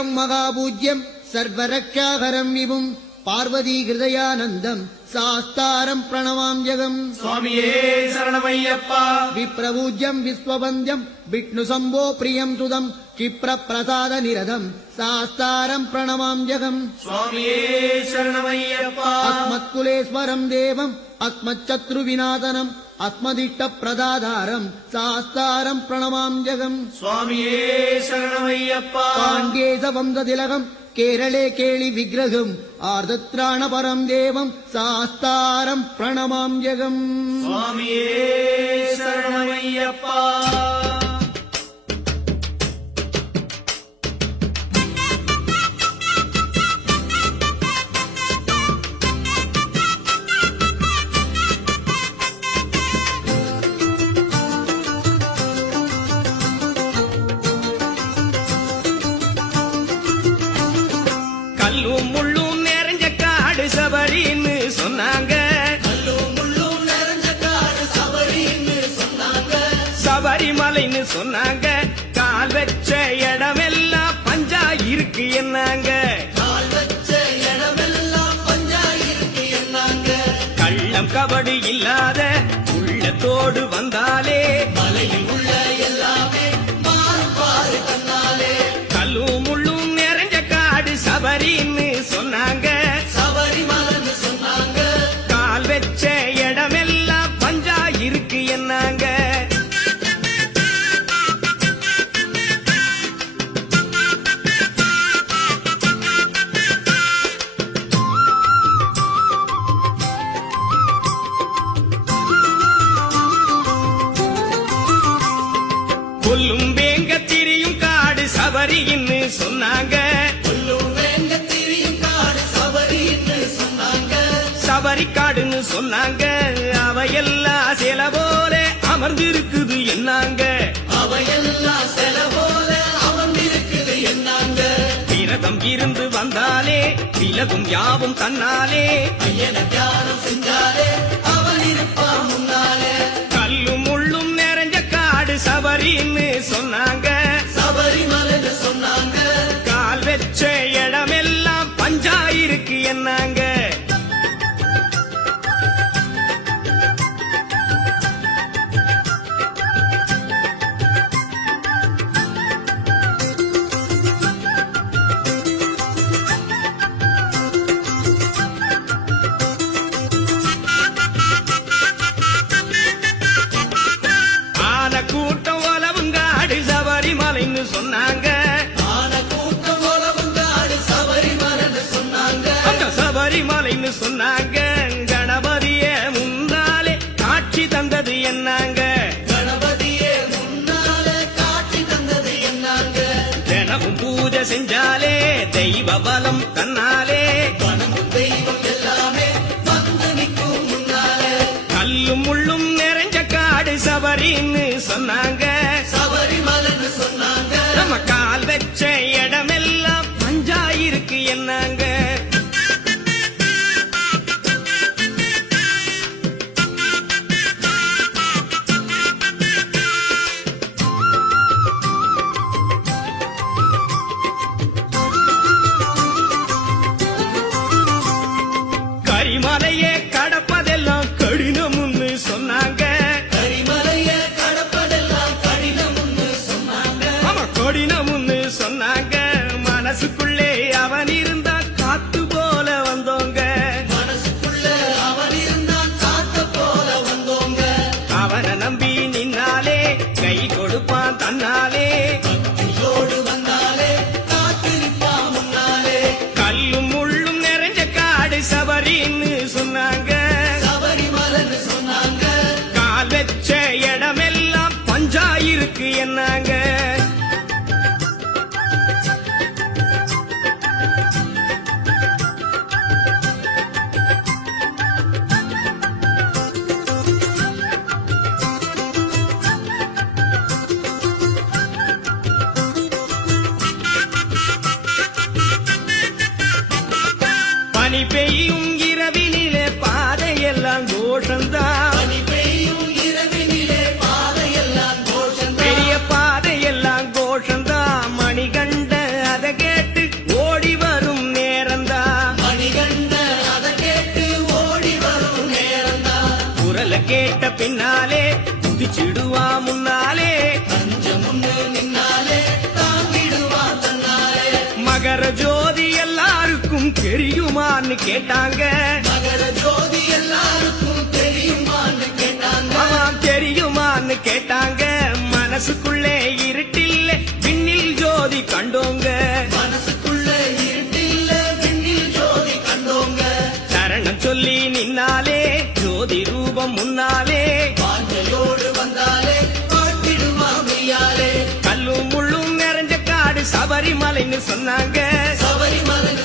சர்வேதம் மகாபூஜ்யம் சர்வரக்ஷாகரம் விபும் பார்வதி ஹிருதயானந்தம் சாஸ்தாரம் பிரணவாம்யகம். சுவாமியே சரணமையப்பா. விப்ரபூஜ்யம் விஸ்வவந்தியம் விஷ்ணு சம்போ பிரியம் சுதம் கிப்ர பிரசாத நிரதம் சாஸ்தாரம் பிரணவாம்யகம். சுவாமியே சரணமையப்பா. அஸ்மத்குலேஸ்வரம் தேவம் அஸ்மச்சத்ரு விநாதனம் அஸ்மதிஷ்ட பிரதாதாரம் சாஸ்தாரம் பிரணவாம்யகம். சுவாமியே சரணமையப்பா. பாண்டேச வம்சதிலகம் கேரளே கேளி விக்கிரகம் ஆர்தத்ராண பரம் தேவம் சாஸ்தாரம் பிரணமாம்யகம். சுவாமியே சரணமையப்பா. கல்லும் முள்ளும் நிறைஞ்ச காடு சபரின்னு சொன்னாங்க. கல்லும் முள்ளும் நிறைஞ்ச காடு சபரின்னு சொன்னாங்க. சபரிமலைன்னு சொன்னாங்க. கால் வச்ச இடமெல்லாம் பஞ்சா இருக்கு என்னாங்க. கால் வச்ச இடமெல்லாம் பஞ்சா இருக்கு என்னாங்க. கள்ளம் கபடு இல்லாத உள்ளத்தோடு வந்தாலே மலையில் உள்ள எல்லாமே மாறும் பாரு கண்ணாலே. கல்லும் முள்ளும் நிறைஞ்ச காடு சபரின்னு சொன்னாங்க. சபரிமலைன்னு சொன்னாங்க. கால் வச்ச இடமெல்லாம் பஞ்சா இருக்கு என்னாங்க. கொல்லும் வேங்க திரியும் காடு சபரின்னு சொன்னாங்க. கொல்லும் வேங்க திரியும் காடு சபரின்னு சொன்னாங்க. சபரி காடுன்னு சொன்னாங்க. அவையெல்லாம் சில போல அமர்ந்திருக்குது என்னாங்க. அவையெல்லாம் சில போல அமர்ந்திருக்குது என்னாங்க. விரதம் இருந்து வந்தாலே விலகும் யாவும் தன்னாலே. ஐயன தியானம் செஞ்சாலே அவன் இருப்பான் முன்னாலே. கல்லும் முள்ளும் நிறைஞ்ச காடு சபரின்னு சொன்னாங்க. சபரிமலைன்னு சொன்னாங்க. கால் வச்ச இடமெல்லாம் பஞ்சா இருக்கு என்னாங்க. ஆன கூட்டம் உலவுங்காடு சபரிமலைன்னு சொன்னாங்க. ஆன கூட்டம் உலவுங்காடு சபரிமலைன்னு சொன்னாங்க. அந்த சபரிமலைன்னு சொன்னாங்க. கணபதிய முன்னாலே காட்சி தந்தது என்னாங்க. கணபதியே முன்னாலே காட்சி தந்தது என்னாங்க. தினமும் பூஜை செஞ்சாலே தெய்வ பலம் தன்னாலே. வணங்கும் தெய்வம் எல்லாமே வந்து நிற்கும் முன்னாலே. கல்லும் முள்ளும் நிறைஞ்ச காடு சபரின்னு சொன்னாங்க. சபரிமலைன்னு சொன்னாங்க. நம்ம கால் வச்ச இடமெல்லாம் பஞ்சா இருக்கு என்னாங்க. கரிமலையே கடப்பதெல்லாம் கடினம்னு சொன்னாங்க. கரிமலையை கடப்பதெல்லாம் கடினம்னு சொன்னாங்க. ஆமா கடினம்னு சொன்னாங்க. மனசுக்குள்ளே அவன் இருந்தா காத்து போல வந்தோங்க. மனசுக்குள்ள அவன் இருந்தான் காத்த போல வந்தோங்க. அவனை நம்பி நின்னாலே கை கொடுப்பான் தன்னாலே. பக்தியோடு வந்தாலே காத்திருப்பான் முன்னாலே. கல்லும் முள்ளும் நிறைஞ்ச காடு சபரின்னு சொன்னாங்க. சபரிமலைன்னு சொன்னாங்க. கால் வச்ச இடமெல்லாம் பஞ்சா இருக்கு என்னாங்க. பனி பெய்யும் இரவினிலே பாதையெல்லாம் கோஷந்தான். பனி பெய்யும் இரவினிலே பாதையெல்லாம் கோஷந்தான். பெரிய பாதையெல்லாம் கோஷந்தான். மணிகண்ட அதை கேட்டு மகர ஜோதி எல்லாருக்கும் தெரியுமான்னு கேட்டாங்க. மகர ஜோதி எல்லாருக்கும் தெரியுமான்னு கேட்டாங்க. ஆமாம் தெரியுமான்னு கேட்டாங்க. மனசுக்குள்ளே இருட்டில்ல விண்ணில் ஜோதி கண்டோங்க. மனசுக்குள்ள இருட்டில்ல விண்ணில் ஜோதி கண்டோங்க. சரணம் சொல்லி நின்னாலே ஜோதி ரூபம் முன்னாலே வாஞ்சையோடு வந்தாலே பாட்டிடுமா மெய்யாலே. கல்லும் முள்ளும் நிறைஞ்ச காடு சபரிமலைன்னு சொன்னாங்க. சபரிமலைன்னு